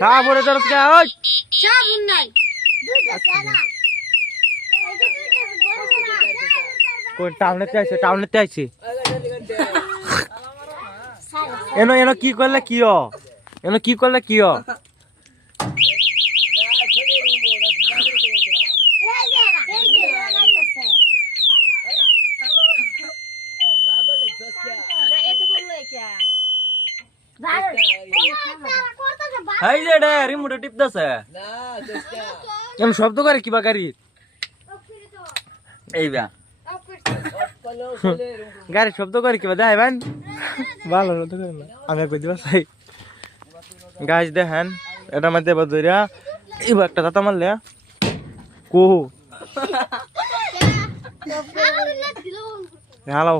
সাবুরে তোর কে ওই সাবুন নাই দুইটা সারা কোন টাউনেতে আইছে এনো এনো কি করলে কি হ এই যে রে রিমোট টিপ দাসে না কেন শব্দ করে কিবা গাড়ি এই বা গাড়ি শব্দ করে কিবা দেখাই ভাই ভালো শব্দ করে না আমি কই দিবা চাই গাছ দেখেন এটা মধ্যে বদরিয়া এইবার একটা দাতা মারলে কো হ্যালো